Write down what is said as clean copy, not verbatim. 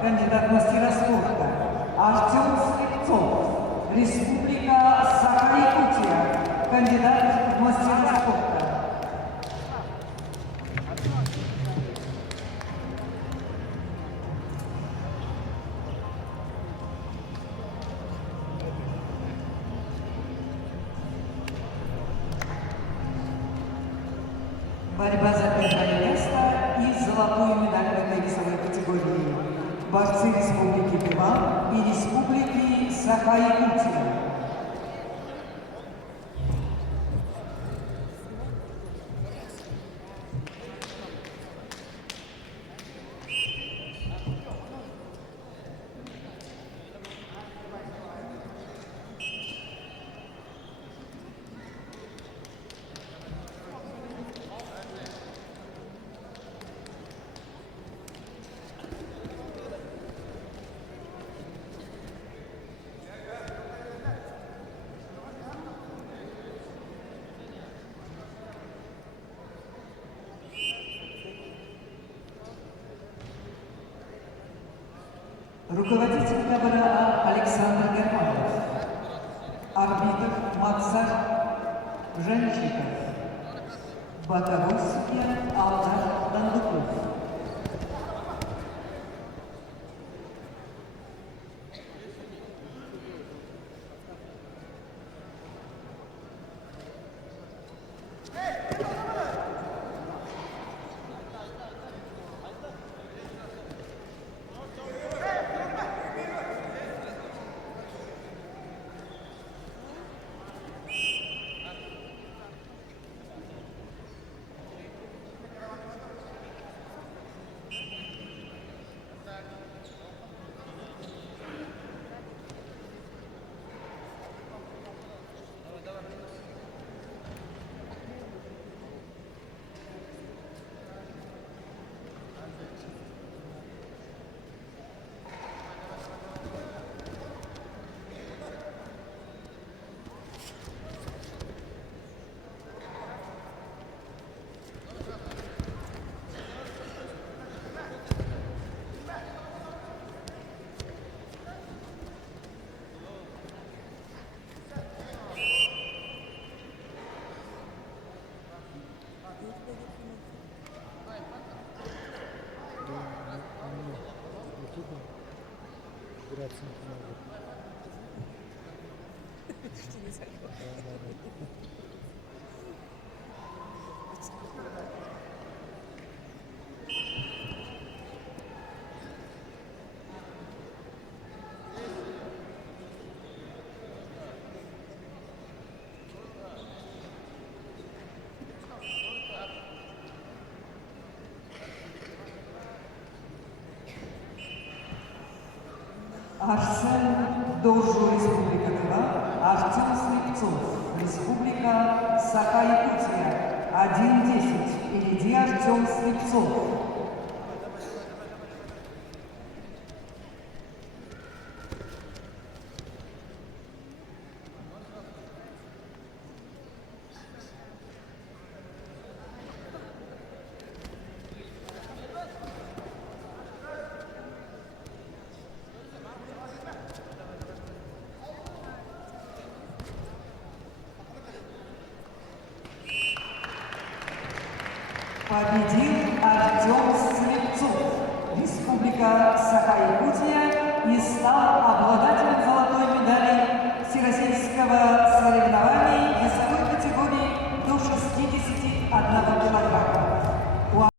кандидат в мастера спорта. Артем Слепцов, Республика Саха-Якутия, кандидат в мастера спорта. Борьба за первое место и золотую медаль в этой весовой категории. Борцы Республики Тыва и Республики Саха-Якутия. Руководитель табора Александр Германов, арбитр Максар Жанчиков, боковой судья Алдар Дандуков. Арсен Дожу, Республика Тыва, Артем Слепцов, Республика Саха-Якутия, 1-10, впереди Артем Слепцов. Победил Артем Слепцов, Республика Саха-Якутия, и стал обладателем